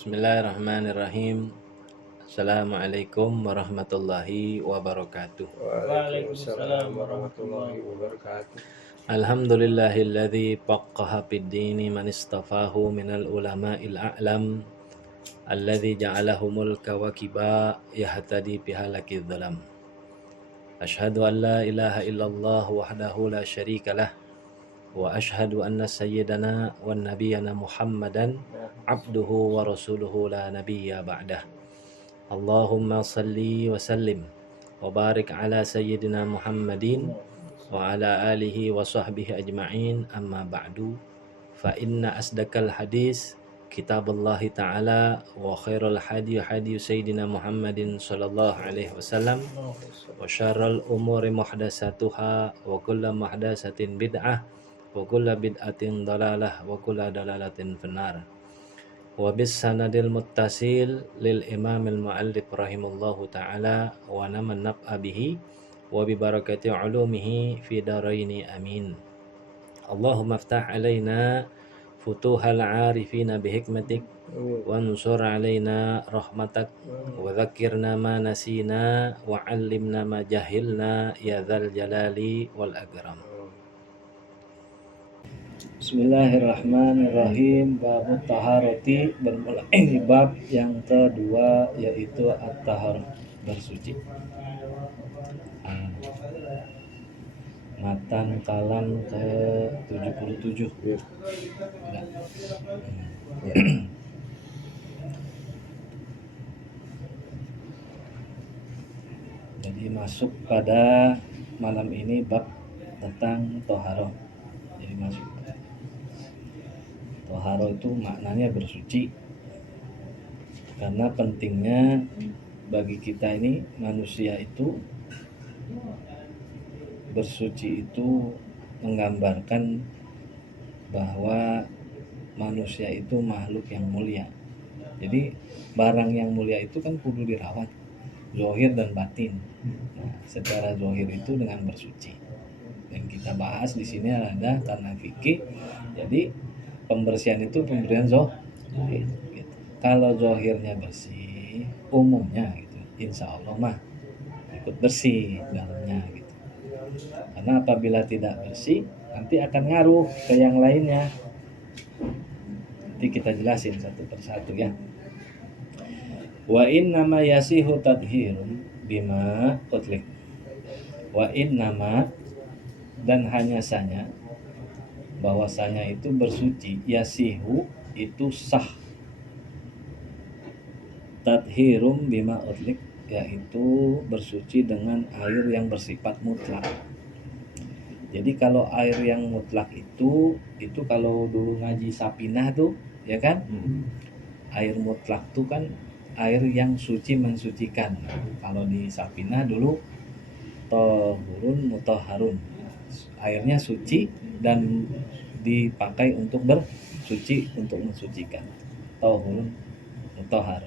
Bismillahirrahmanirrahim. Assalamualaikum warahmatullahi wabarakatuh. Waalaikumsalam warahmatullahi wabarakatuh. Alhamdulillahilladzi faqqaha fid-dini man istafahu minal ulama'il a'lam alladzi ja'alahumul kawakiba yahtadi bihalakidz dhalam. Asyhadu an la ilaha illallah wahdahu la syarikalah wa asyhadu anna sayyidana wan nabiyyana Muhammadan abduhu wa rasuluhu la nabiyya ba'dah. Allahumma salli wa sallim wa barik ala sayyidina Muhammadin wa ala alihi wa sahbihi ajma'in, amma ba'du. Fa inna asdaqal hadis kitabullahi ta'ala wa khairul hadi sayyidina Muhammadin sallallahu alaihi wasallam wa syarrul umuri muhdatsatuha wa kullu muhdatsatin bid'ah wa kullu bid'atin dalalah wa kullu dalalatin finnar. Wa bis sanadil muttasil lil imamil muallif rahimallahu ta'ala wa naman naf'a bihi wa bi barakati ulumihi fi daraini amin. Allahumma aftah alaina futuhal arifina bihikmatik wa ansur alaina rahmatak wa dhakkirna ma nasina wa 'allimna ma jahilna ya dzal jalali wal akram. Bismillahirrahmanirrahim. Bab taharati, bermula ini bab yang kedua, yaitu at-tahar, bersuci. Matan kalam ke 77. Jadi masuk pada malam ini bab tentang toharo. Jadi masuk toharo itu maknanya bersuci, karena pentingnya bagi kita ini manusia itu bersuci itu menggambarkan bahwa manusia itu makhluk yang mulia. Jadi barang yang mulia itu kan kudu dirawat, zahir dan batin. Nah, secara zahir itu dengan bersuci. Yang kita bahas di sini ada karena fikih. Jadi pembersihan itu pemberian zahir. Gitu. Kalau zahirnya bersih, umumnya gitu, insya Allah mah ikut bersih dalamnya gitu. Karena apabila tidak bersih, nanti akan ngaruh ke yang lainnya. Nanti kita jelasin satu persatu ya. Wa innama yasihu tadhirun bima utlik. Wa innama, dan hanya saja, bahwasanya itu bersuci, yasihu itu sah, tadhirum bima utlik, yaitu bersuci dengan air yang bersifat mutlak. Jadi kalau air yang mutlak itu kalau dulu ngaji Sapinah tuh, ya kan? Air mutlak tuh kan air yang suci mensucikan. Kalau di Sapinah dulu tohurun mutahharun, airnya suci dan dipakai untuk bersuci, untuk mensucikan. Tohurun mutahhar.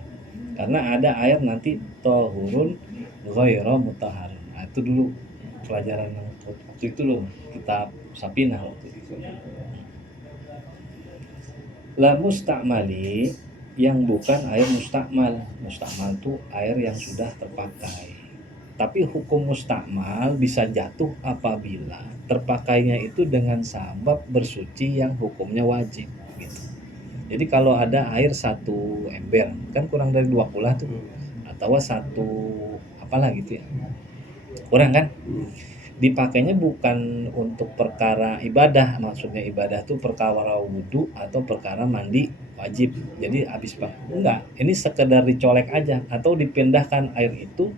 Karena ada air nanti tohurun ghairu mutahharun. Nah, itu dulu pelajaran yang waktu itu loh, kitab Sapinah waktu itu. La mustakmali, yang bukan air mustakmal. Mustakmal itu air yang sudah terpakai. Tapi hukum mustakmal bisa jatuh apabila terpakainya itu dengan sabab bersuci yang hukumnya wajib gitu. Jadi kalau ada air 1 ember, kan kurang dari 20 tuh, atau 1 apalah gitu ya, kurang kan, dipakainya bukan untuk perkara ibadah. Maksudnya ibadah tuh perkara wudhu atau perkara mandi wajib, jadi habis enggak, ini sekedar dicolek aja atau dipindahkan air itu,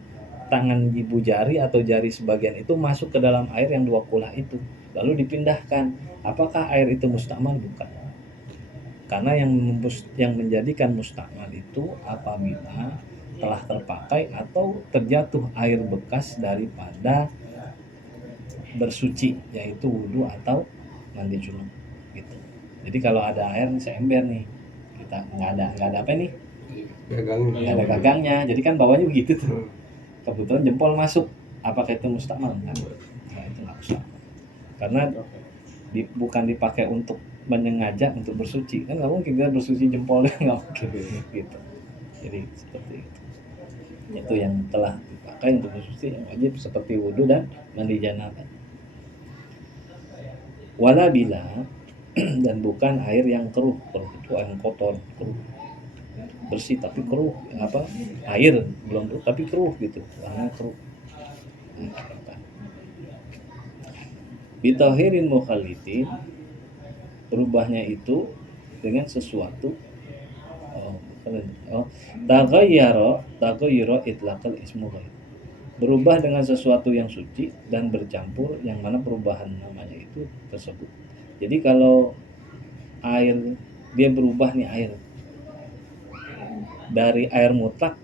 tangan ibu jari atau jari sebagian itu masuk ke dalam air yang 20 itu, lalu dipindahkan. Apakah air itu mustakmal? Bukan. Karena yang menjadikan mustakmal itu apabila telah terpakai atau terjatuh air bekas daripada bersuci, yaitu wudhu atau mandi junub gitu. Jadi kalau ada air seember nih, kita nggak ada apa nih, nggak ada gagangnya, jadi kan bawahnya begitu tuh, kebetulan jempol masuk, apakah itu mustakmal? Nah, itu nggak usah, karena bukan dipakai untuk menyengaja untuk bersuci. Kan nggak mungkin kita bersuci jempolnya, nggak mungkin gitu. Jadi seperti itu. Itu yang telah dipakai untuk bersuci yang wajib seperti wudhu dan mandi janabah. Wala bila dan bukan air yang keruh. Keruh itu air yang kotor, keruh. Bersih tapi keruh, air belum keruh tapi keruh gitu, warnanya keruh. Bitahirin mukhalitin, berubahnya itu dengan sesuatu tagayyara itlaqal ismu ghair, berubah dengan sesuatu yang suci dan bercampur, yang mana perubahan namanya itu tersebut. Jadi kalau air dia berubah nih, air dari air mutlak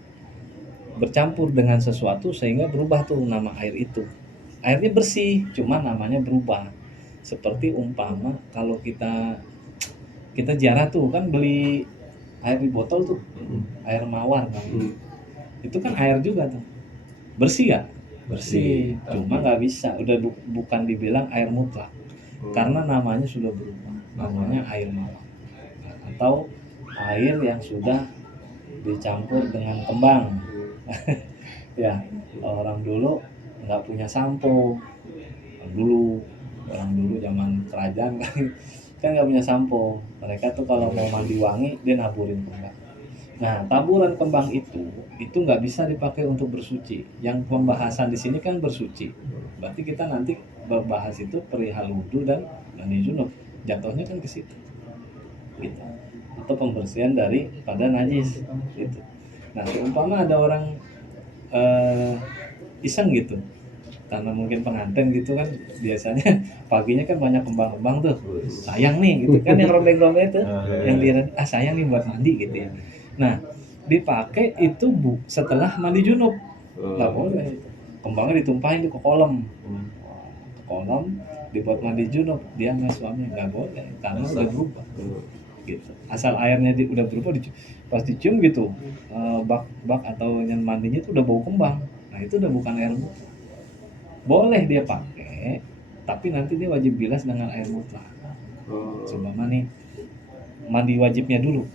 bercampur dengan sesuatu sehingga berubah tuh nama air itu. Airnya bersih, cuma namanya berubah. Seperti umpama kalau kita ziarah tuh kan beli air di botol tuh, air mawar kan. Itu kan air juga tuh. Bersih gak? Bersih. Cuma nggak bisa, udah bukan dibilang air mutlak. Karena namanya sudah berubah. Namanya air mawar. Atau air yang sudah dicampur dengan kembang. Ya, orang dulu nggak punya sampo. Orang dulu zaman kerajaan kan nggak punya sampo. Mereka tuh kalau mau mandi wangi dia naburin kembang. Nah, taburan kembang itu nggak bisa dipakai untuk bersuci. Yang pembahasan di sini kan bersuci. Berarti kita nanti berbahas itu perihal wudhu dan mandi junub. Jatuhnya kan ke situ. Gitu. Atau pembersihan pada najis gitu. Nah, seumpama ada orang iseng gitu, karena mungkin pengantin gitu kan, biasanya paginya kan banyak kembang-kembang tuh, sayang nih gitu kan, yang rombeng-rombeng itu yang dia sayang nih buat mandi gitu ya. Nah, dipakai itu setelah mandi junub, nggak boleh. Kembangnya ditumpahin ke kolam, dibuat mandi junub, dia sama suaminya nggak boleh karena udah berubah gitu. Asal airnya udah berubah, pas dicium gitu, bak atau yang mandinya itu udah bau kembang. Nah, itu udah bukan air mutlak. Boleh dia pakai, tapi nanti dia wajib bilas dengan air mutlak. Coba nih, mandi wajibnya dulu,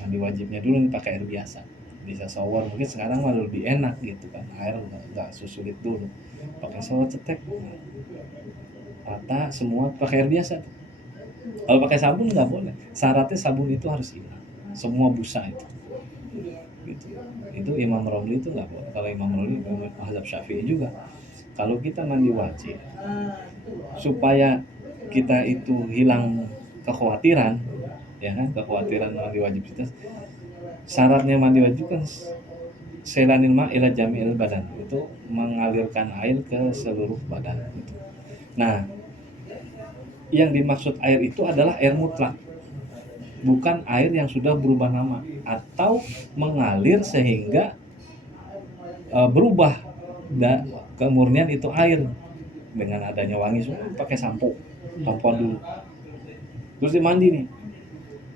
mandi wajibnya dulu nih pakai air biasa. Bisa shower, mungkin sekarang malah lebih enak gitu kan, air nggak susulit dulu. Pakai shower cetek, rata semua pakai air biasa. Kalau pakai sabun nggak boleh. Syaratnya sabun itu harus hilang, semua busa itu. Gitu. Itu Imam Romli itu nggak boleh. Kalau Imam Romli, mazhab Syafi'i juga. Kalau kita mandi wajib, supaya kita itu hilang kekhawatiran, ya kan, kekhawatiran mandi wajib kita. Syaratnya mandi wajib kan selanil ma ila jami'il badan, itu mengalirkan air ke seluruh badan. Gitu. Nah, yang dimaksud air itu adalah air mutlak, bukan air yang sudah berubah nama atau mengalir sehingga berubah kemurnian itu air dengan adanya wangi. Semua pakai sampo dulu, terus dimandi nih,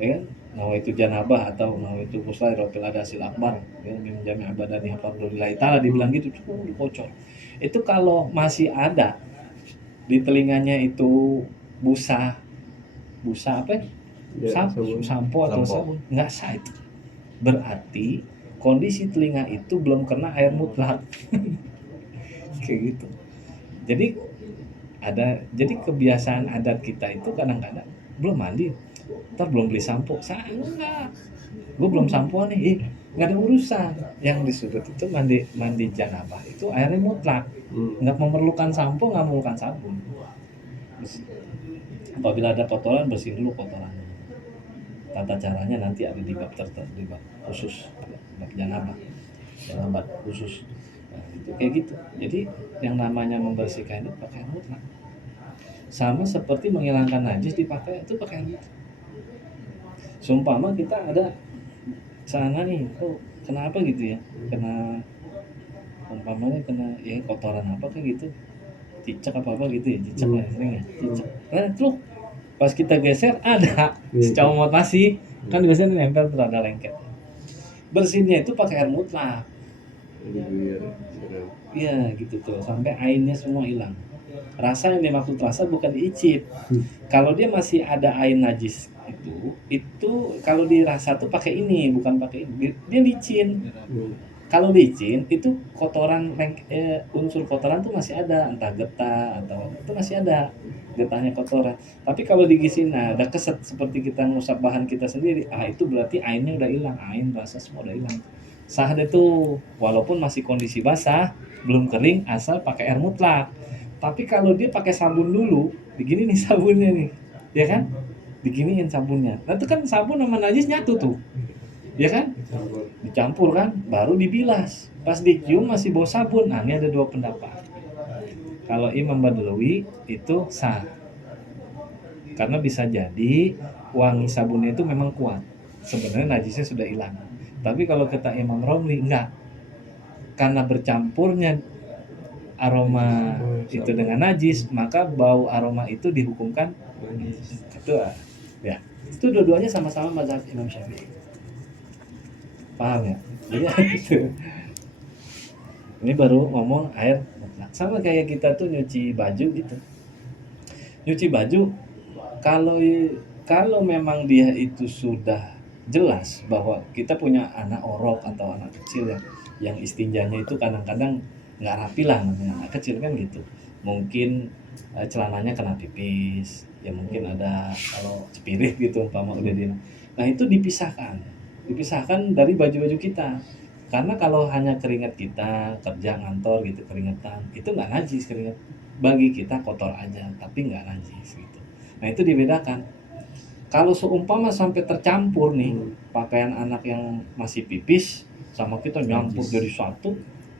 ya kan? Nah, itu janabah atau nah itu ghusl rafil adasil akbar, ya, min jami' abadani hafadzulillahi ta'ala, dibilang gitu, dikocor. Itu kalau masih ada di telinganya itu busa apa ya, sampo atau sabun, nggak sah itu. Berarti kondisi telinga itu belum kena air mutlak. Kayak gitu. Jadi kebiasaan adat kita itu kadang-kadang belum mandi, ntar belum beli sampo, enggak, gue belum sampo nih, nggak ada urusan. Yang disebut itu mandi janabah itu airnya mutlak, nggak memerlukan sampo, nggak memerlukan sabun. Apabila ada kotoran, bersihin dulu kotorannya. Tata caranya nanti ada di bab tertentu, di bab khusus, bab janabah khusus. Nah, itu kayak gitu. Jadi yang namanya membersihkan itu pakai air mutlak. Sama seperti menghilangkan najis dipakai itu pakai air mutlak. Seumpama kita ada sana nih, kenapa gitu ya? Umpamanya kena ya kotoran apa kayak gitu. Cicak apa gitu ya, cicak ya, sering ya, cicak. Nah, terus pas kita geser ada secomot masih, kan biasanya nempel tuh ada lengket. Bersihnya itu pakai air mutlak. Iya gitu tuh, sampai ainnya semua hilang. Rasa yang dimaksud rasa bukan diicip. Kalau dia masih ada air najis itu kalau dirasa tuh pakai ini, bukan pakai ini. Dia licin. Kalau licin itu kotoran unsur kotoran tuh masih ada, entah getah atau itu masih ada getahnya kotoran. Tapi kalau digisin, nah ada keset seperti kita ngusap bahan kita sendiri, itu berarti airnya udah hilang, air rasa semua udah hilang. Sah deh tuh, walaupun masih kondisi basah, belum kering, asal pakai air mutlak. Tapi kalau dia pakai sabun dulu, begini nih sabunnya nih, ya kan? Diginiin sabunnya. Nah itu kan sabun sama najis nyatu tuh, ya kan? Dicampur kan, baru dibilas. Pas dicium masih bau sabun. Nah ini ada dua pendapat. Kalau Imam Badlawi itu sah, karena bisa jadi wangi sabunnya itu memang kuat. Sebenarnya najisnya sudah hilang. Tapi kalau kata Imam Romli enggak, karena bercampurnya aroma itu dengan najis, maka bau aroma itu dihukumkan najis. Itu ya. Itu dua-duanya sama-sama mazhab Imam Syafi'i. Paham ya? Jadi gitu. Ini baru ngomong air mutlak. Sama kayak kita tuh nyuci baju gitu. Nyuci baju kalau memang dia itu sudah jelas bahwa kita punya anak orok atau anak kecil yang istinjanya itu kadang-kadang nggak rapi lah, namanya anak kecil kan gitu. Mungkin celananya kena pipis, ya mungkin ada kalau cepirit gitu umpama udah di. Nah itu dipisahkan dari baju-baju kita. Karena kalau hanya keringat kita kerja ngantor gitu keringetan, itu nggak najis keringat. Bagi kita kotor aja, tapi nggak najis gitu. Nah itu dibedakan. Kalau seumpama sampai tercampur nih pakaian anak yang masih pipis sama kita nyampur jadi satu,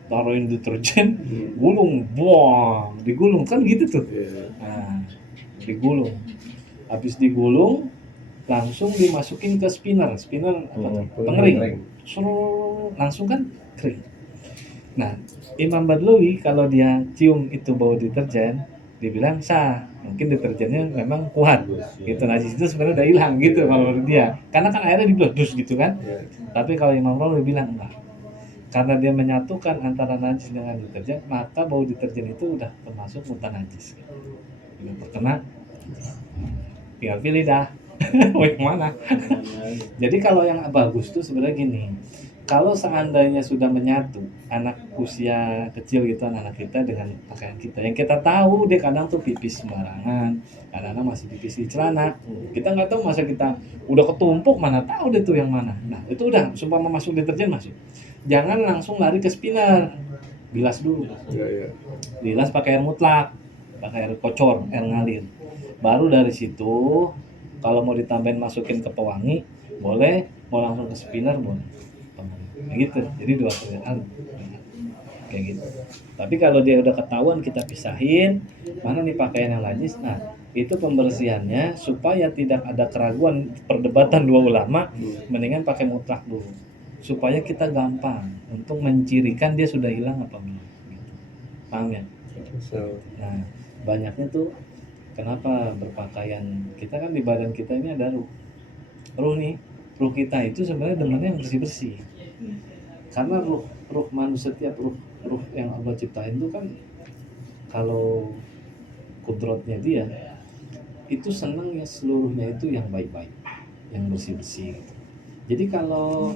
taruhin deterjen, gulung, buang, digulung kan gitu tuh. Nah, digulung. Habis digulung, langsung dimasukin ke spinner apa tuh? Pengering. Langsung kan kering. Nah, Imam Badlawi kalau dia cium itu bau deterjen, dibilang sah. Mungkin deterjennya memang kuat. Gitu najis itu sebenarnya udah hilang gitu kalau menurut dia. Karena kan airnya diblus gitu kan. Tapi kalau Imam Badlawi bilang enggak. Karena dia menyatukan antara najis dengan deterjen, maka bau deterjen itu udah termasuk mutan najis. Udah terkena. Tinggal pilih dah. Mau yang mana? Jadi kalau yang bagus tuh sebenarnya gini. Kalau seandainya sudah menyatu anak usia kecil gitu anak kita dengan pakaian kita, yang kita tahu dia kadang tuh pipis sembarangan, kadang-kadang masih pipis di celana, kita nggak tahu masa kita udah ketumpuk mana tahu deh tuh yang mana. Nah itu udah sumpah masuk deterjen masuk, jangan langsung lari ke spinner, bilas dulu, bilas pakai air mutlak, pakai air kocor, air ngalir, baru dari situ kalau mau ditambahin masukin ke pewangi boleh, mau langsung ke spinner boleh. Gitu, jadi dua perbedaan kayak gitu. Tapi kalau dia udah ketahuan kita pisahin mana nih pakaian yang najis, nah itu pembersihannya supaya tidak ada keraguan perdebatan dua ulama, mendingan pakai mutlak dulu supaya kita gampang untuk mencirikan dia sudah hilang apa belum gitu. Paham ya? Nah banyaknya tuh kenapa berpakaian, kita kan di badan kita ini ada ruh nih, ruh kita itu sebenarnya demennya yang bersih-bersih. Karena ruh manusia, setiap ruh yang Allah ciptain itu kan kalau kudratnya dia itu senang ya seluruhnya itu yang baik-baik, yang bersih-bersih gitu. Jadi kalau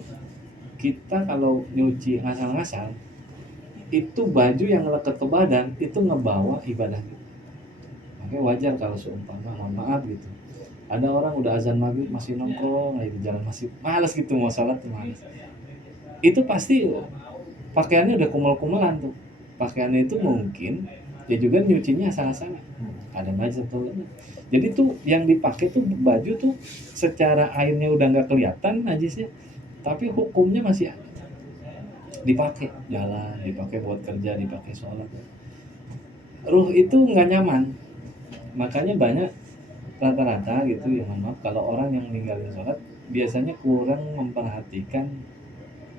kita nyuci ngasal-ngasal itu baju yang lekat ke badan itu ngebawa ibadah gitu. Makanya wajar kalau seumpama mohon maaf gitu, ada orang udah azan maghrib masih nongkrong di jalan, masih malas gitu mau sholat tuh malas. Itu pasti pakaiannya udah kumel-kumelan tuh. Pakaiannya itu mungkin dia juga nyucinya asal-asalan. Ada najis atau enggak. Jadi tuh yang dipakai tuh baju tuh secara airnya udah nggak kelihatan najisnya, tapi hukumnya masih ada. Dipakai jalan, dipakai buat kerja, dipakai sholat. Ruh itu nggak nyaman. Makanya banyak rata-rata gitu ya, maaf kalau orang yang ninggalin sholat biasanya kurang memperhatikan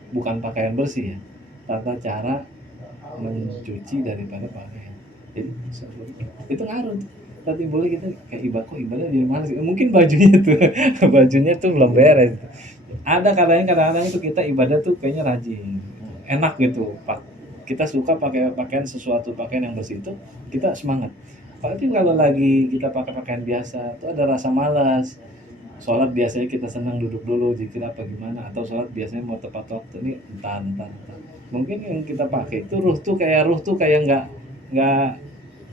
bukan pakaian bersih ya, tata cara mencuci daripada pakaian. Jadi itu ngaruh. Tadi boleh kita kayak ibadah jadi malas. Mungkin bajunya tuh bajunya tuh belum beres. Ada kadang-kadang itu kita ibadah tuh kayaknya rajin, enak gitu, Pak. kita suka pakai pakaian yang bersih itu, kita semangat. Tapi kalau lagi kita pakai pakaian biasa, itu ada rasa malas. Sholat biasanya kita senang duduk dulu, zikir apa gimana, atau sholat biasanya mau tepat waktu, ini entar. Mungkin yang kita pakai itu ruh tuh kayak nggak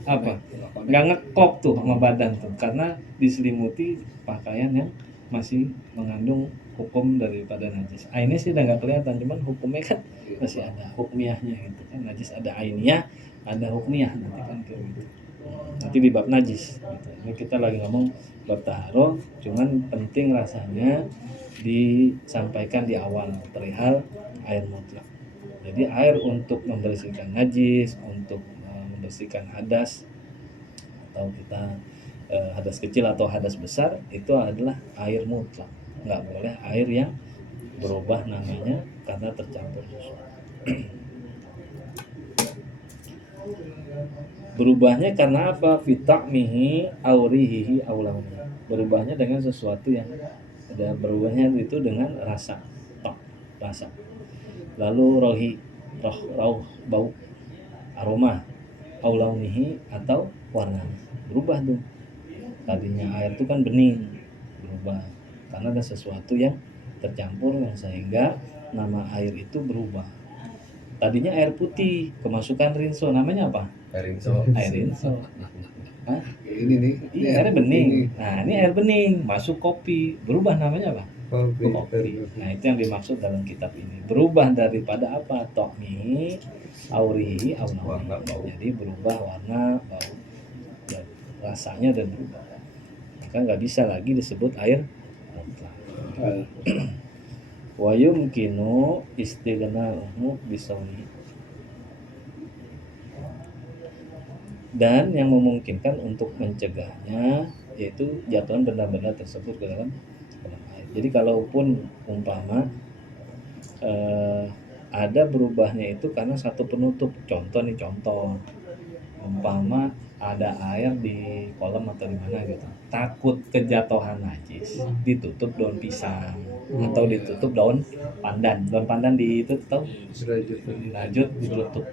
apa, nggak ngeklop tuh sama badan tuh, karena diselimuti pakaian yang masih mengandung hukum daripada najis. Ainnya sih udah nggak kelihatan, cuman hukumnya kan masih ada hukmiyahnya gitu kan. Najis ada ainiyah, ada hukmiyah nanti kan kayak gitu. Nanti di bab najis gitu. Ini kita lagi ngomong bab taharoh, cuman penting rasanya disampaikan di awal perihal air mutlak. Jadi air untuk membersihkan najis, untuk membersihkan hadas, atau kita hadas kecil atau hadas besar, itu adalah air mutlak. Nggak boleh air yang berubah namanya karena tercampur sesuatu. Berubahnya karena apa? Fitakmihi aurihihi aulamihi. Berubahnya dengan sesuatu yang ada, berubahnya itu dengan rasa, rasa. Lalu roh, bau, aroma, aulamihi atau warna. Berubah tuh. Tadinya air itu kan bening, berubah karena ada sesuatu yang tercampur yang sehingga nama air itu berubah. Tadinya air putih, kemasukan rinso, namanya apa? Air rinso. Hah? Ini nih. Iya, airnya bening. Nah, ini air bening, masuk kopi, berubah namanya apa? Kopi. Nah, itu yang dimaksud dalam kitab ini. Berubah daripada apa? Tokmi, aurihi, warna, bau. Jadi berubah warna, bau, dan rasanya dan berubah. Maka nggak bisa lagi disebut air mutlak. Wa yumkinu istighna'uhu bisawmi. Dan yang memungkinkan untuk mencegahnya yaitu jatuhan benda-benda tersebut ke dalam air. Jadi kalaupun umpama ada berubahnya itu karena satu penutup. Contoh umpama ada air di kolam atau di mana gitu, takut kejatuhan najis, ditutup daun pisang atau ditutup daun pandan ditutup, rajut ditutup.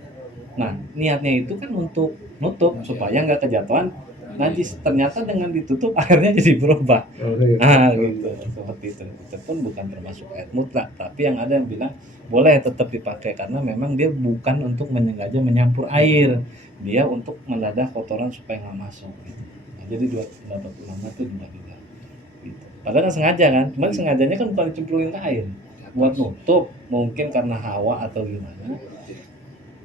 Nah, niatnya itu kan untuk nutup supaya nggak kejatuhan najis. Ternyata dengan ditutup airnya jadi berubah. Gitu, seperti itu. Itu pun bukan termasuk air mutlak, tapi yang ada yang bilang boleh tetap dipakai karena memang dia bukan untuk menyengaja menyampur air, dia untuk menadah kotoran supaya nggak masuk gitu. Nah, jadi dua pendapat ulama itu dua gitu. Padahal kan sengaja kan, cuman sengajanya kan bukan dicemplungin ke air buat nutup, mungkin karena hawa atau gimana.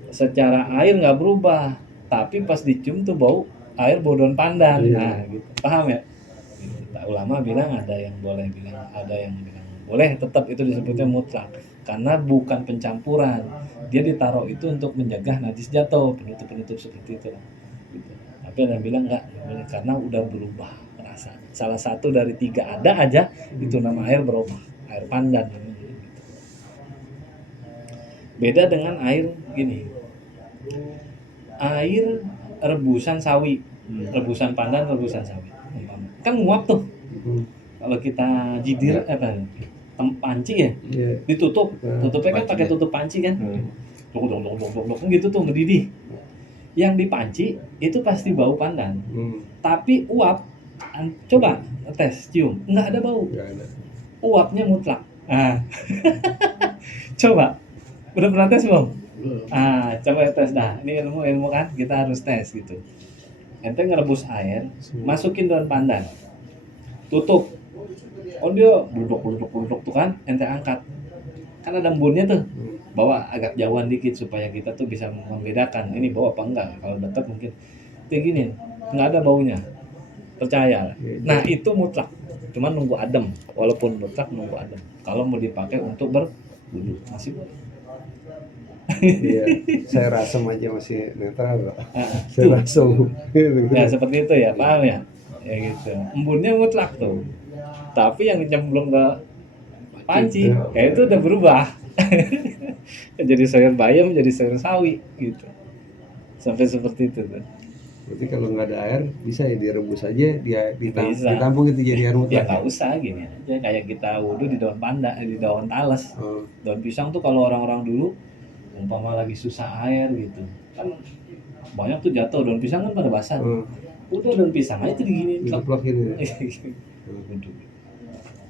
Secara air nggak berubah, tapi pas dicium tuh bau daun pandan. Nah gitu, paham ya? Gitu. Ulama bilang ada yang boleh, ada yang bilang boleh, tetap itu disebutnya mutlak karena bukan pencampuran, dia ditaruh itu untuk mencegah najis jatuh, penutup seperti itu gitu. Tapi ada yang bilang enggak boleh karena udah berubah rasa. Salah satu dari 3 ada aja itu nama air berubah, air pandan gitu. Beda dengan air gini, air rebusan sawi, rebusan pandan, rebusan sawi kan nguap tuh. Kalau kita jidir panci ya, tutupnya kan pakai tutup panci kan, gitu tuh mendidih. Yang dipanci itu pasti bau pandan, tapi uap, coba tes cium, nggak ada bau, uapnya mutlak. Coba udah pernah tes belum? Coba tes dah. Ini ilmu kan, kita harus tes gitu. Ente ngerebus air, masukin daun pandan, tutup. Oh dia bluduk tuh kan, ente angkat. Kan ada embunnya tuh. Bawa agak jauhan dikit supaya kita tuh bisa membedakan ini bau apa enggak. Kalau dekat mungkin kayak gini, nggak ada baunya. Percaya. Nah, itu mutlak. Cuman nunggu adem. Walaupun mutlak nunggu adem. Kalau mau dipakai untuk berwudu masih boleh. Iya, saya rasa aja masih netral loh. Saya rasa. Ya seperti itu ya, paham ya? Ya gitu. Embunnya mutlak tuh. Tapi yang dicemplung ke panci, kayak itu udah berubah. Jadi sayur bayam, jadi sayur sawi gitu. Sampai seperti itu tuh. Berarti kalau nggak ada air bisa ya direbus aja, ditampung itu jadi air mutlak. Ya nggak usah gini aja, kayak kita wudhu di daun pandan, di daun talas. Daun pisang tuh kalau orang-orang dulu umpama lagi susah air gitu kan, banyak tuh jatuh daun pisang kan pada basah. Udah daun pisang aja tuh diginiin Diplokin ya. Waduh.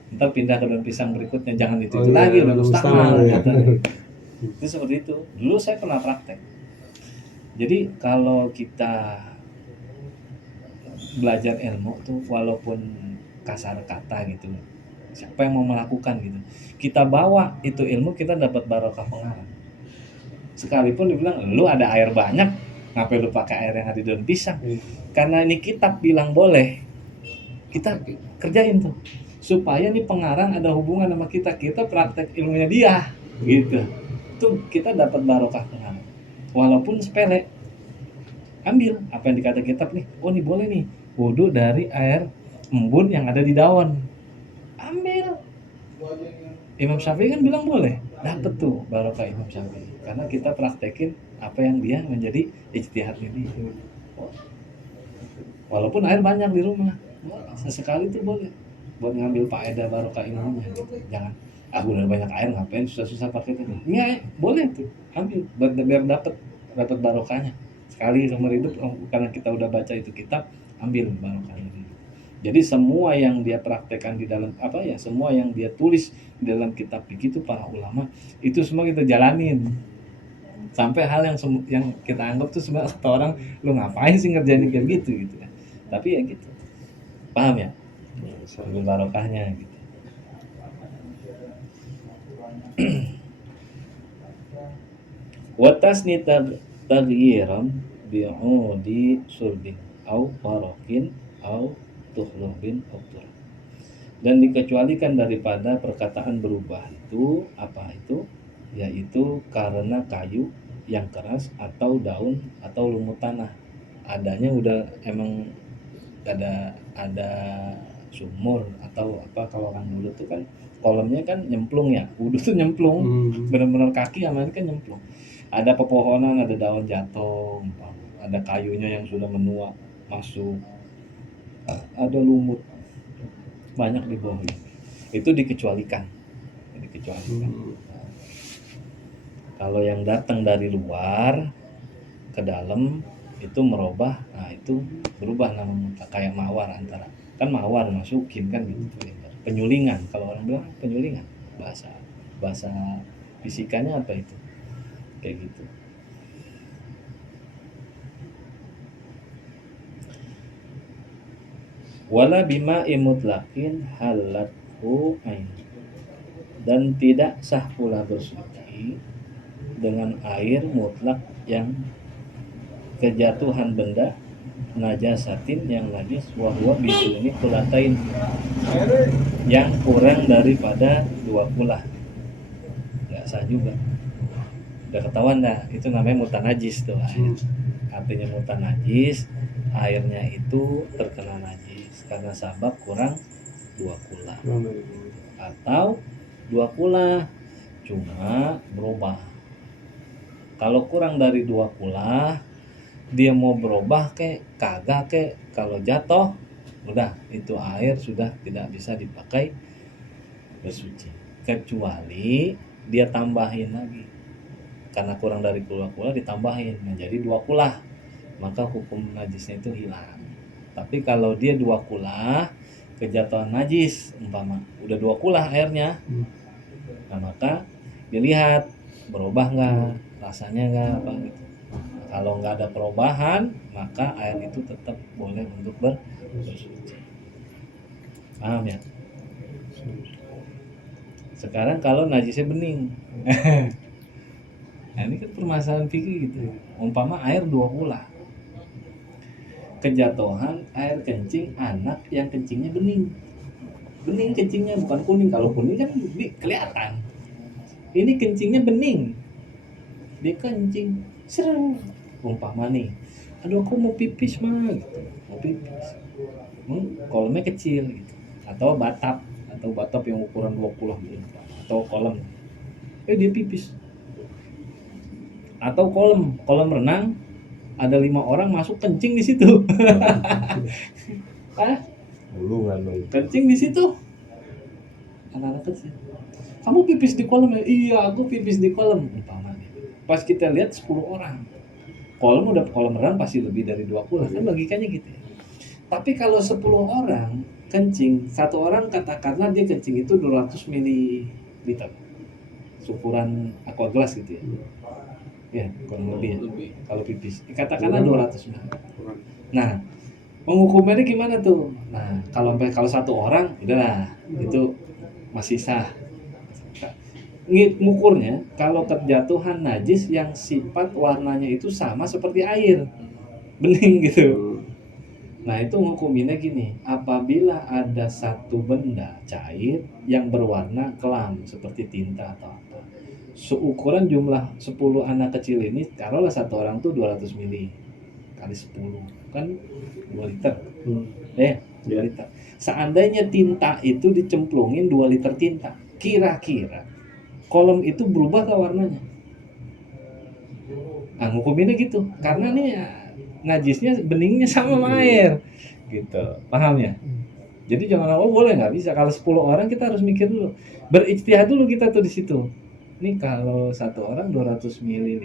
Ntar pindah ke daun pisang berikutnya, jangan itu Oh, iya, lagi udah mustahil ya. itu seperti itu. Dulu saya pernah praktek. Jadi kalau kita belajar ilmu tuh walaupun kasar kata gitu, siapa yang mau melakukan gitu, kita bawa itu ilmu, kita dapat barokah pengarang. Sekalipun dibilang lu ada air banyak, ngapain lu pakai air yang ada di daun pisang? Karena ini kitab bilang boleh, kita kerjain tuh supaya nih pengarang ada hubungan sama kita, kita praktek ilmunya dia gitu. Tuh kita dapat barokah pengarang walaupun sepele. Ambil apa yang dikata kitab nih, oh nih boleh nih wudhu dari air embun yang ada di daun, ambil. Imam Syafi'i kan bilang boleh, dapet tuh barokah Imam Syafi'i karena kita praktekin apa yang dia menjadi ijtihadnya dia. Walaupun air banyak di rumah, sesekali tuh boleh buat ngambil faedah barokah ilmunya gitu. Jangan udah banyak air ngapain susah-susah pakai itu. Iya, boleh tuh ambil biar dapat barokahnya. Sekali seumur hidup, karena kita udah baca itu kitab, ambil barokahnya. Jadi semua yang dia praktekkan di dalam semua yang dia tulis di dalam kitab begitu para ulama, itu semua kita jalanin. Sampai hal yang kita anggap tuh sebenarnya kata orang, lu ngapain sih ngerjain kayak gitu ya. Tapi ya gitu. Paham ya? Ambil barokahnya gitu. Watasni taghyiran bi'udi surbin au warokin au tuhlubin au turab. Dan dikecualikan daripada perkataan berubah itu apa itu? Yaitu karena kayu yang keras atau daun atau lumut tanah. Adanya udah emang ada sumur atau apa, kalau orang dulu tuh kan kolamnya kan nyemplung ya, wudhu tuh nyemplung, benar-benar kaki sama ini kan nyemplung. Ada pepohonan, ada daun jatuh, ada kayunya yang sudah menua masuk, ada lumut banyak di bawah, itu dikecualikan. Kalau yang datang dari luar ke dalam itu merubah, nah itu berubah namanya, kayak mawar, antara kan mawar masukin kan gitu, penyulingan, kalau orang bilang penyulingan, bahasa fisikanya apa itu, kayak gitu. Wala bima imutlakin halathu ain, dan tidak sah pula bersuci dengan air mutlak yang kejatuhan benda najasatin yang najis, wahwa biduni kulatain, yang kurang daripada 2 kulah, nggak sah juga. Udah ketahuan dah, itu namanya mutanajis tuh air. Artinya mutanajis, airnya itu terkena najis karena sabab kurang 2 kulah atau 2 kulah cuma berubah. Kalau kurang dari 2 kulah, dia mau berubah kagak kalau jatuh udah itu air sudah tidak bisa dipakai bersuci, kecuali dia tambahin lagi. Karena kurang dari 2 kulah ditambahin menjadi 2 kulah, maka hukum najisnya itu hilang. Tapi kalau dia 2 kulah kejatuhan najis, umpama udah 2 kulah airnya, nah maka dilihat berubah nggak rasanya, nggak apa gitu. Kalau nggak ada perubahan, maka air itu tetap boleh untuk bersuci. Paham ya? Sekarang kalau najisnya bening, nah ini kan permasalahan fikih gitu. Umpama air 2 kulah, kejatuhan air kencing anak yang kencingnya bening kencingnya, bukan kuning. Kalau kuning kan kelihatan, ini kencingnya bening, dia kencing seru. Umpama nih, aduh aku mau pipis mah gitu, mau pipis, kolamnya kecil gitu, atau batap yang ukuran 2 kulah gitu, atau kolam, dia pipis. Atau kolam renang, ada 5 orang masuk kencing di situ. Kencing di situ, anak-anak kecil, kamu pipis di kolam ya? Iya, aku pipis di kolam, umpama. Pas kita lihat 10 orang. Kolam renang pasti lebih dari 20 kan logikanya gitu ya. Tapi kalau 10 orang kencing, satu orang katakanlah dia kencing itu 200 ml. Ukuran aqua gelas gitu ya. Ya, kurang lebih ya. Kalau pipis. Katakanlah 200 ml. Nah, menghukumnya gimana tuh? Nah, kalau satu orang, udahlah, itu masih sah. Ngukurnya kalau kejatuhan najis yang sifat warnanya itu sama seperti air, bening gitu. Nah, itu ngukuminnya gini, apabila ada satu benda cair yang berwarna kelam seperti tinta atau apa, seukuran jumlah 10 anak kecil ini, taruhlah satu orang tuh 200 mili kali 10 kan 2 liter. 2 liter. Seandainya tinta itu dicemplungin 2 liter tinta, kira-kira kolam itu berubah ke warnanya? Nah, ngukuminnya gitu. Karena nih najisnya beningnya sama sama air. Gitu. Paham ya? Jadi jangan boleh nggak bisa. Kalau 10 orang kita harus mikir dulu. Berijtihad dulu kita tuh di situ. Nih kalau satu orang 200 ml.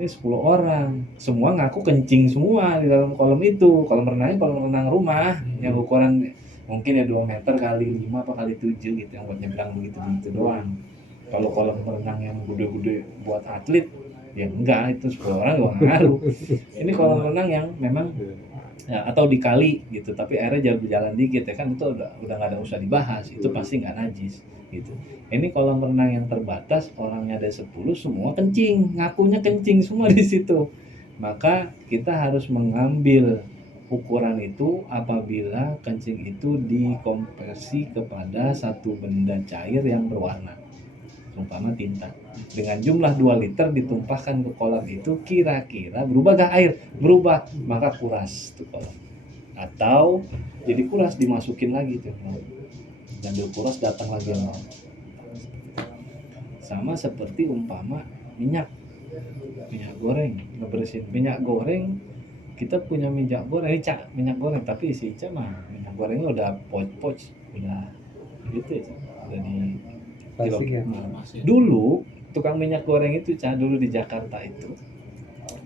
Ini 10 orang. Semua ngaku kencing semua di dalam kolam itu. Kolam renang rumah yang ukuran mungkin ya 2 meter kali 5 apa kali 7 gitu yang buat nyebrang begitu doang. Kalau kolam renang yang gede-gede buat atlet ya enggak, itu 10 orang gak ngaruh. Ini kolam renang yang memang ya, atau dikali gitu, tapi airnya jauh berjalan dikit ya kan, itu udah nggak ada usah dibahas, itu pasti nggak najis gitu. Ini kolam renang yang terbatas, orangnya ada 10, semua kencing, ngakunya kencing semua di situ. Maka kita harus mengambil ukuran itu apabila kencing itu dikonversi kepada satu benda cair yang berwarna, umpama tinta. Dengan jumlah 2 liter ditumpahkan ke kolam itu, kira-kira berubah gak air? Berubah, maka kuras tuh kolam. Atau jadi kuras, dimasukin lagi tuh. Ambil kuras, datang lagi yang mau. Sama seperti umpama minyak goreng, ngebersihin minyak goreng. Kita punya minyak goreng, minyak goreng, tapi si Ica mah minyak gorengnya udah poch, udah gitu ya, udah di Plastik ya? Dulu tukang minyak goreng itu dulu di Jakarta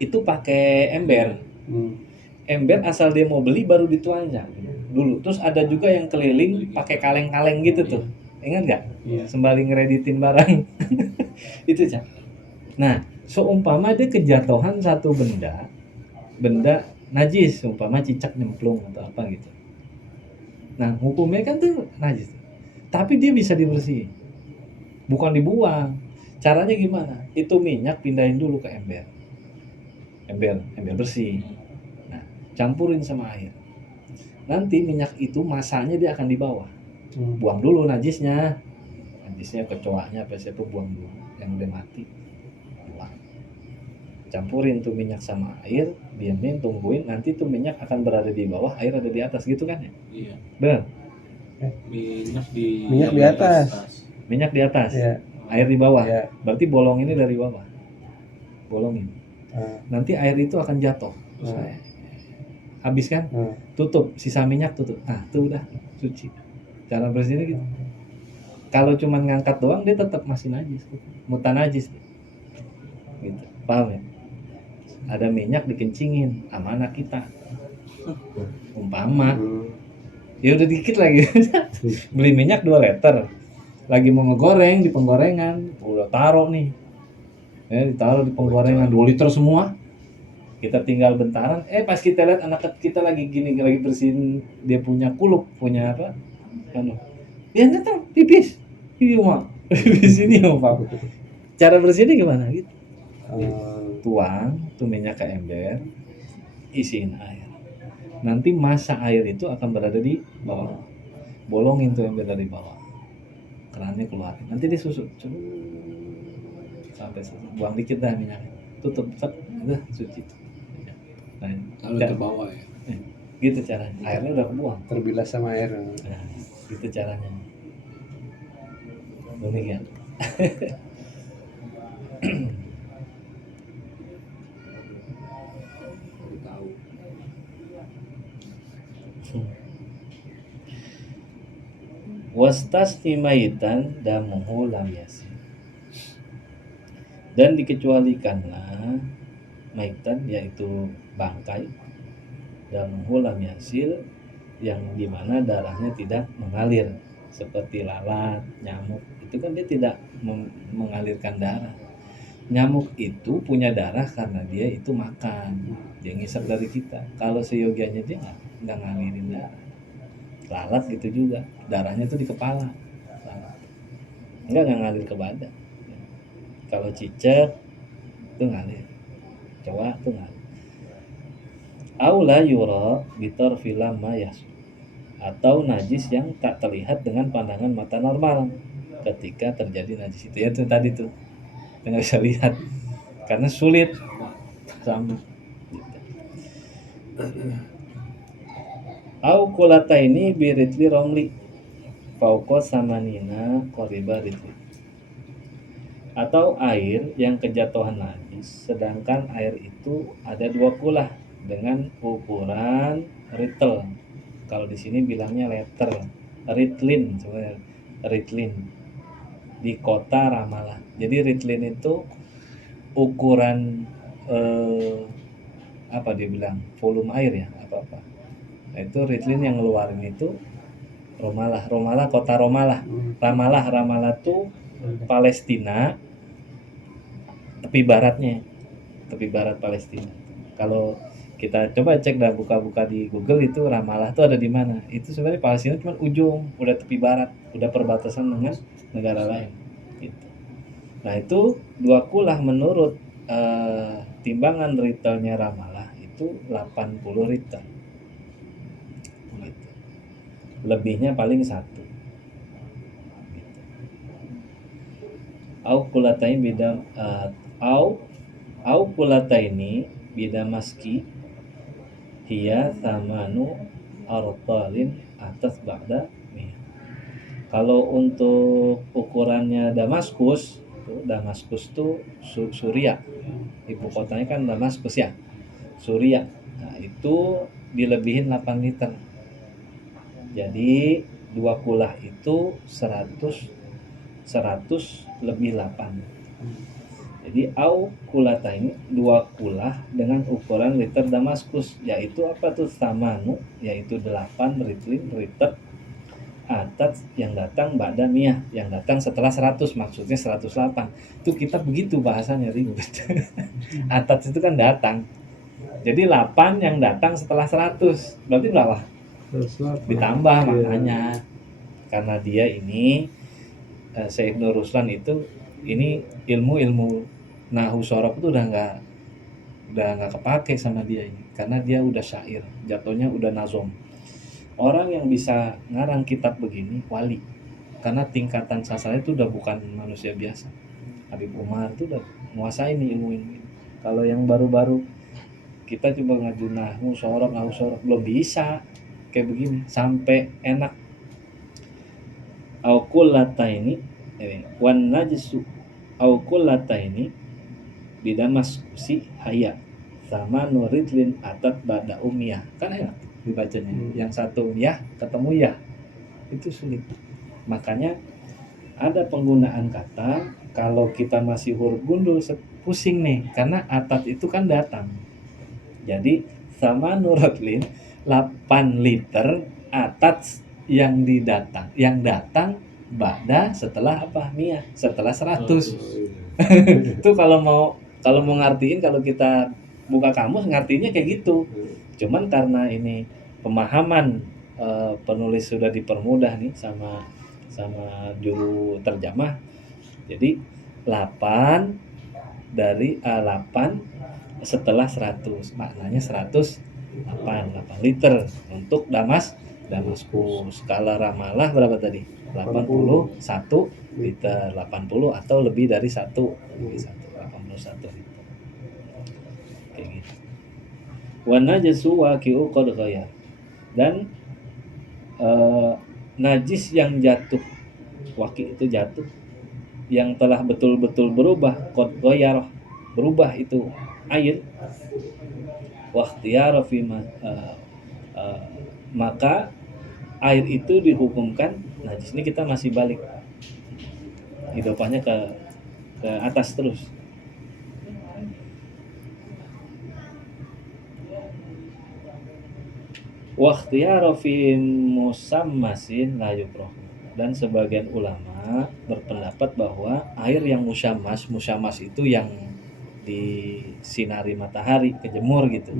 itu pakai ember. Ember asal dia mau beli baru dituangnya dulu. Terus ada juga yang keliling pakai kaleng-kaleng gitu tuh. Ingat nggak? Sembari ngereditin barang. Itu Cak. Nah, seumpama dia kejatuhan satu benda najis, umpama cicak nyemplung atau apa gitu. Nah, hukumnya kan tuh najis. Tapi dia bisa dibersihin. Bukan dibuang. Caranya gimana? Itu minyak pindahin dulu ke ember bersih. Nah, campurin sama air. Nanti minyak itu masanya dia akan di bawah. Buang dulu najisnya kecoaknya apa siapa, buang dulu yang udah mati, buang. Campurin tuh minyak sama air, diamin, tungguin, nanti tuh minyak akan berada di bawah, air ada di atas gitu kan ya? Iya. Benar. Minyak di atas. Minyak di atas. Ya. Air di bawah. Ya. Berarti bolong ini dari bawah. Bolongin. Nanti air itu akan jatuh. Habis kan? Tutup, sisa minyak tutup. Nah, tuh udah suci. Cara bersihnya gitu. Kalau cuma ngangkat doang dia tetap masih najis. Mutan najis. Gitu. Paham ya? Ada minyak dikencingin sama anak kita. Umpama. Ya udah dikit lagi. Beli minyak 2 liter. Lagi mau ngegoreng di penggorengan, udah taruh nih. Ditaruh di penggorengan 2 liter semua. Kita tinggal bentaran, pas kita lihat anak kita lagi bersihin, dia punya kulup, punya apa? Dia datang pipis. Iya, Mak. Pipis ini, Pak. Cara bersihnya gimana gitu? Tuang tuh minyak ke ember, isiin air. Nanti masa air itu akan berada di bawah. Bolongin tuh ember dari bawah. Kerannya keluarin. Nanti disusut. Sampai buang dikit dah minyaknya. Tutup, udah suci. Nah, kalau ke bawah ya. Gitu caranya. Airnya udah kebuang. Terbilas sama air. Nah, gitu caranya. Unik ya. Wastas timaitan damuhu lam yasir. Dan dikecualikanlah maitan, yaitu bangkai, dan hulam yasil, yang dimana darahnya tidak mengalir, seperti lalat, nyamuk, itu kan dia tidak mengalirkan darah. Nyamuk itu punya darah karena dia itu makan, dia ngisap dari kita. Kalau seyogianya dia nggak ngalirin darah. Lalat gitu juga, darahnya tuh di kepala, lalat. Nggak ngalir ke badan. Kalau cicak itu ngalir, cowok tuh ngalir. Aula yura bitar filam mayas, atau najis yang tak terlihat dengan pandangan mata normal ketika terjadi najis itu, ya itu tadi tuh nggak bisa lihat karena sulit sama gitu. Au kulata ini biritli romli fauko samanina koriba ritli, atau air yang kejatuhan najis sedangkan air itu ada 2 kulah dengan ukuran ritel. Kalau di sini bilangnya liter, ritlin sebenarnya, ritlin di kota Ramallah. Jadi ritlin itu ukuran apa dia bilang, volume air ya, apa-apa. Nah, itu ritlin yang ngeluarin itu Ramallah, kota Ramallah. Ramallah tuh Palestina, tepi baratnya, tepi barat Palestina. Kalau kita coba cek dan buka-buka di Google itu Ramallah tuh ada di mana. Itu sebenarnya Palestina cuma ujung, udah tepi barat, udah perbatasan dengan negara lain. Gitu. Nah itu 2 kulah menurut timbangan ritelnya Ramallah itu 80 ritel. Gitu. Lebihnya paling 1. Gitu. Au kulatain beda au kulataini bida maski hiya tamanu artalin atas ba'da miyah. Kalau untuk ukurannya Damaskus tuh Suria, ibu kotanya kan Damaskus ya, Suria. Nah itu dilebihin 8 liter. Jadi 2 kulah itu 100 lebih 8. Jadi au kulata ini 2 kulah dengan ukuran liter Damaskus, yaitu apa tuh, samanu, yaitu 8 liter atas yang datang ba'da miyah, yang datang setelah 100, maksudnya 108. Itu kita begitu bahasanya ribet. Atas itu kan datang. Jadi 8 yang datang setelah 100. Berarti berapa? Ditambah maknanya. Karena dia ini Syekh Nur Ruslan itu ini ilmu nahu sorof itu udah nggak kepake sama dia ini, karena dia udah syair, jatuhnya udah nazom. Orang yang bisa ngarang kitab begini wali, karena tingkatan sastra itu udah bukan manusia biasa. Habib Umar itu udah menguasai nih ilmu ini. Kalau yang baru-baru kita coba ngaju nahu sorof belum bisa kayak begini sampai enak. Au kullataini wan najisu au kullataini bidamaskusi haya sama nuridlin atat bada umiyah, kan enak dibacanya. Yang satu ya ketemu ya, itu sulit. Makanya ada penggunaan kata kalau kita masih huruf gundul pusing nih, karena atat itu kan datang. Jadi sama nuridlin 8 liter atat yang datang ba'da setelah apa, miyah, setelah 100. Itu kalau mau ngartiin, kalau kita buka kamus ngartiinnya kayak gitu. Cuman karena ini pemahaman penulis sudah dipermudah nih sama juru terjemah. Jadi 8 setelah 100, maknanya 8 liter untuk Damaskus. Skala Ramallah berapa tadi? 81 liter, 80 atau lebih dari 1, 81 liter. Kayak gitu. Wa najasu waqi'u qad ghayar. Dan najis yang jatuh, waqi' itu jatuh, yang telah betul-betul berubah, qad ghayar, berubah itu air, wa ikhtiyara fi maka air itu dihukumkan najis. Ini kita masih balik idopahnya ke atas terus. Wa ikhtiyara fi musammasin la yukrah. Dan sebagian ulama berpendapat bahwa air yang musyammas itu yang disinari matahari, kejemur gitu.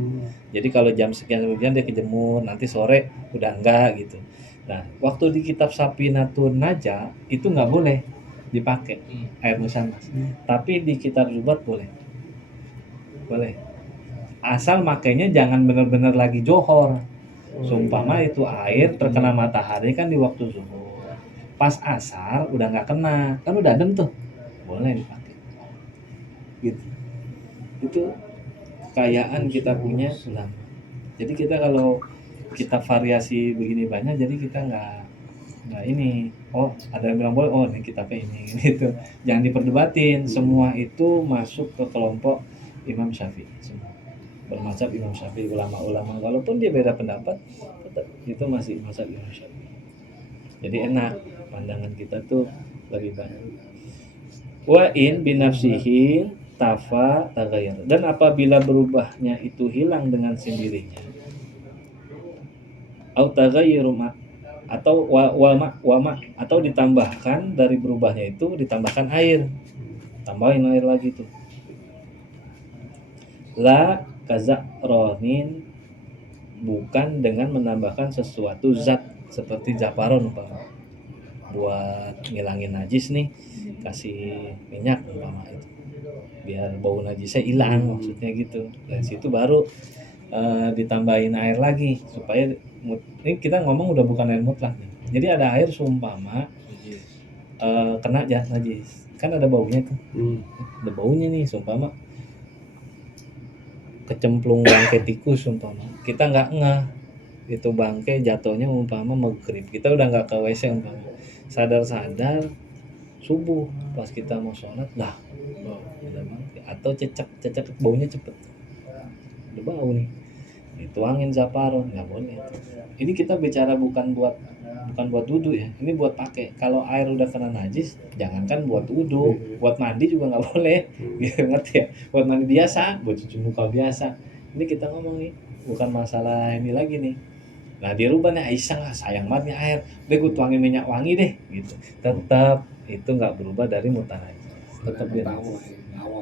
Jadi kalau jam sekian dia kejemur, nanti sore udah enggak gitu. Nah, waktu di kitab Safinatun Najah itu nggak boleh dipakai air musyammas. Tapi di kitab Zubat boleh. Boleh. Asal makainya jangan benar-benar lagi johor. Seumpama itu air terkena matahari kan di waktu zuhur. Pas asar udah nggak kena, kan udah adem tuh. Boleh dipakai. Gitu. Itu kekayaan kita punya ulama. Jadi kita kalau kita variasi begini banyak, jadi kita nggak ini. Oh ada yang bilang boleh, oh ini kitabnya ini gitu. Jangan diperdebatin. Semua itu masuk ke kelompok Imam Syafi'i semua. Bermazhab Imam Syafi'i, ulama-ulama walaupun dia beda pendapat, tetap itu masih mazhab Imam Syafi'i. Jadi enak pandangan kita tuh lebih banyak. Wa in binafsihi tafa tagayyar. Dan apabila berubahnya itu hilang dengan sendirinya, au tagayyuru atau wama atau ditambahkan dari berubahnya itu ditambahkan air. Tambahin air lagi tuh. La kaza'ronin, bukan dengan menambahkan sesuatu zat seperti japaron umpama. Buat ngilangin najis nih kasih minyak umpama itu biar bau najisnya hilang maksudnya gitu. Dan situ baru ditambahin air lagi supaya ini kita ngomong udah bukan air mutlak nih. Jadi ada air seumpama kena jahat najis kan ada baunya tuh. Ada baunya nih seumpama kecemplung bangkai tikus umpama kita nggak ngeh itu bangkai jatuhnya umpama maghrib kita udah nggak ke WC umpama sadar-sadar subuh pas kita mau sholat lah bau ada bangkai atau cecek baunya cepet udah bau nih dituangin zaparon nggak boleh itu. Ini kita bicara bukan buat wudhu ya, ini buat pakai. Kalau air udah kena najis jangankan buat wudhu, buat mandi juga nggak boleh gitu, ngerti ya, buat mandi biasa, buat cuci muka biasa. Ini kita ngomong nih bukan masalah ini lagi nih. Nah dirubah nih Aisyah lah sayang banget nih air deh gue tuangin minyak wangi deh gitu, tetap itu nggak berubah dari mutanajis, tetap dia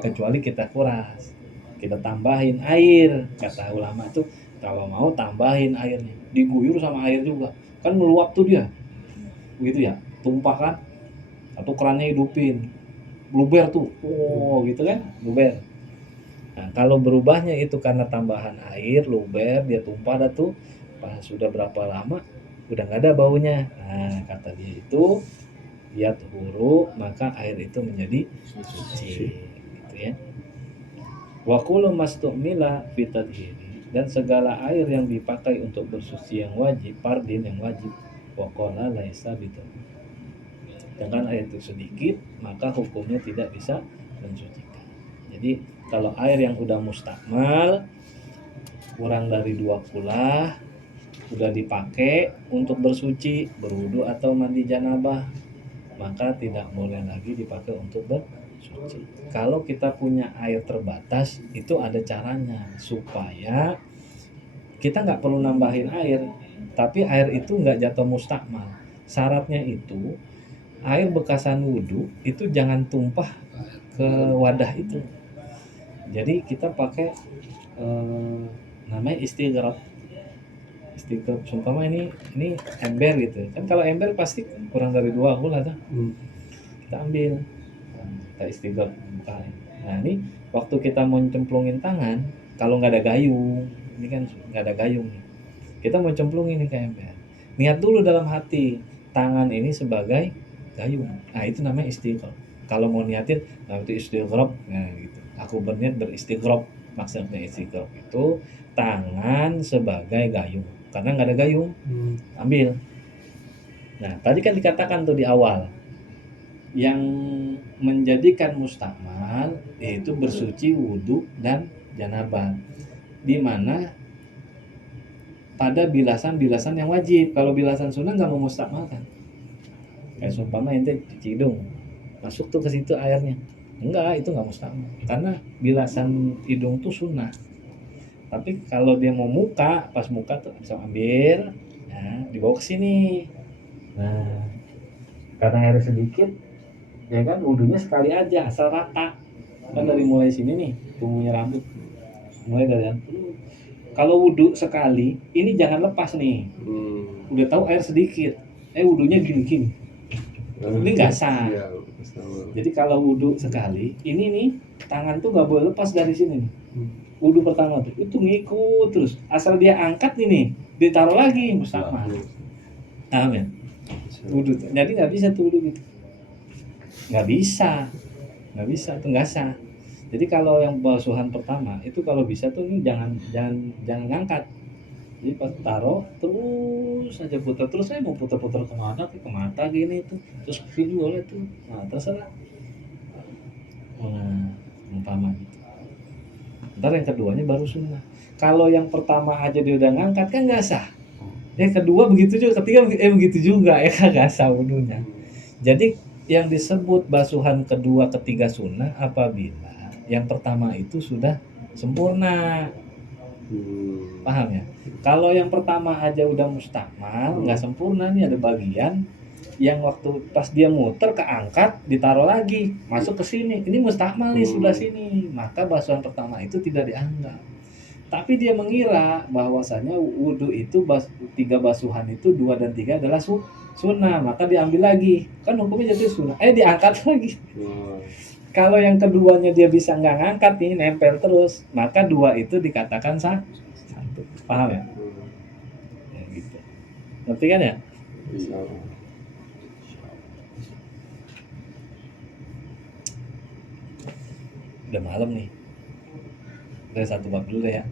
kecuali kita kuras, kita tambahin air. Kata ulama tuh kalau mau tambahin airnya, diguyur sama air juga kan meluap tuh dia gitu ya, tumpah kan, atau kerannya hidupin bluber tuh oh gitu kan bluber. Nah kalau berubahnya itu karena tambahan air luber dia tumpah dah tuh pas sudah berapa lama udah nggak ada baunya. Nah kata dia itu dia tuhuru maka air itu menjadi suci gitu ya. Wa kullu mastumila fi tadhiri, dan segala air yang dipakai untuk bersuci yang wajib, fardin yang wajib, wa qala laisa bitu. Dengan air itu sedikit, maka hukumnya tidak bisa mensucikan. Jadi kalau air yang udah mustakmal kurang dari 2 kulah udah dipakai untuk bersuci, berwudu atau mandi janabah, maka tidak boleh lagi dipakai untuk bersuci. Kalau kita punya air terbatas itu ada caranya supaya kita nggak perlu nambahin air, tapi air itu nggak jatuh mustakmal. Syaratnya itu air bekasan wudhu itu jangan tumpah ke wadah itu. Jadi kita pakai namanya istighraq. Seumpama ini ember gitu kan, kalau ember pasti kurang dari 2 gula tuh. Kita ambil, kita istighraq bukain. Nah ini waktu kita mau cemplungin tangan, kalau nggak ada gayung, ini kan nggak ada gayung nih, kita mau cemplungin ini ke ember, niat dulu dalam hati tangan ini sebagai gayung. Nah itu namanya istighraq. Kalau mau niatin nah itu istighraq, nah gitu aku berniat beristighraq. Maksudnya istighraq itu tangan sebagai gayung karena nggak ada gayung. Ambil. Nah tadi kan dikatakan tuh di awal yang menjadikan mustakmal yaitu bersuci, wudhu dan janabah, di mana pada bilasan-bilasan yang wajib. Kalau bilasan sunnah nggak memustakmalkan. Kayak seumpama ente cuci hidung, masuk tuh ke situ airnya, enggak, itu nggak mustakmal karena bilasan hidung tuh sunnah. Tapi kalau dia mau muka, pas muka tuh bisa ambil, nah, dibawa ke sini. Nah, karena air sedikit, ya kan wudhunya sekali aja, asal rata. Kan dari mulai sini nih, tumbuhnya rambut. Mulai dari kalau wudhu sekali, ini jangan lepas nih. Udah tahu air sedikit, wudhunya gini-gini. Ini nggak sah. Iya, sama. Jadi kalau wudhu sekali, ini nih tangan tuh nggak boleh lepas dari sini nih. Wudhu pertama tuh itu ngikut terus, asal dia angkat ini ditaruh lagi bersama. Paham ya? Wudhu tuh. Jadi nggak bisa tuh wudhu gitu, nggak bisa tuh, nggak sah. Jadi kalau yang basuhan pertama itu kalau bisa tuh ini jangan ngangkat. Jadi pas taruh terus aja putar terus, saya mau putar-putar kemana ke mata gini tuh, terus ke sini boleh tuh, nah terserah. Nah, umpama gitu. Ntar yang keduanya baru sunnah. Kalau yang pertama aja dia udah ngangkat kan nggak sah. Kedua begitu juga, ketiga begitu juga, kagak sah wudunya. Jadi yang disebut basuhan kedua, ketiga sunnah apabila yang pertama itu sudah sempurna. Paham ya? Kalau yang pertama aja udah mustakmal, nggak sempurna nih, ada bagian yang waktu pas dia muter keangkat, ditaruh lagi, masuk ke sini. Ini mustakmal nih sebelah sini, maka basuhan pertama itu tidak dianggap. Tapi dia mengira bahwasanya wudhu itu tiga basuhan itu 2 dan 3 adalah sunnah, maka diambil lagi. Kan hukumnya jadi sunnah. Diangkat lagi. Kalau yang keduanya dia bisa nggak ngangkat nih, nempel terus, maka 2 itu dikatakan satu. Paham ya? Ya gitu. Ngerti kan ya? Udah malam nih. Udah 1 bab dulu deh ya.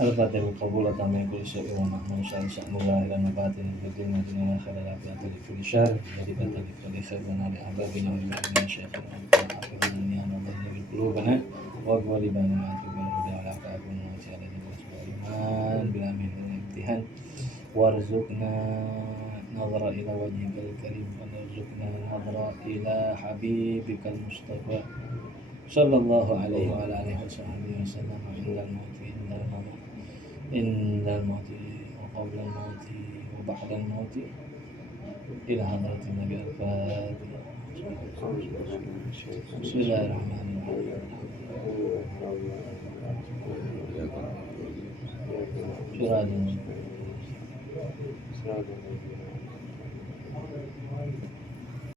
Al-Fatihah qabul tamam kulli syai'in wa nahnu sya'nullah ila nabatin bidin madina khala la ta'ata li kulli syar jadi kata li kulli khair wa nali ababina wa min syai'in al-afirani ana bil qulubana wa ghalibana ma tuqulu ala qa'abun wa ta'ala iman bil amin imtihan warzuqna nazara ila wajhikal karim wa warzuqna nazara ila habibikal mustafa sallallahu alaihi wa alihi wasallam عند الموت وقبل الموت وبعد الموت إلى حضرة النبي الفاتح. بسم الله الرحمن الرحيم. سراج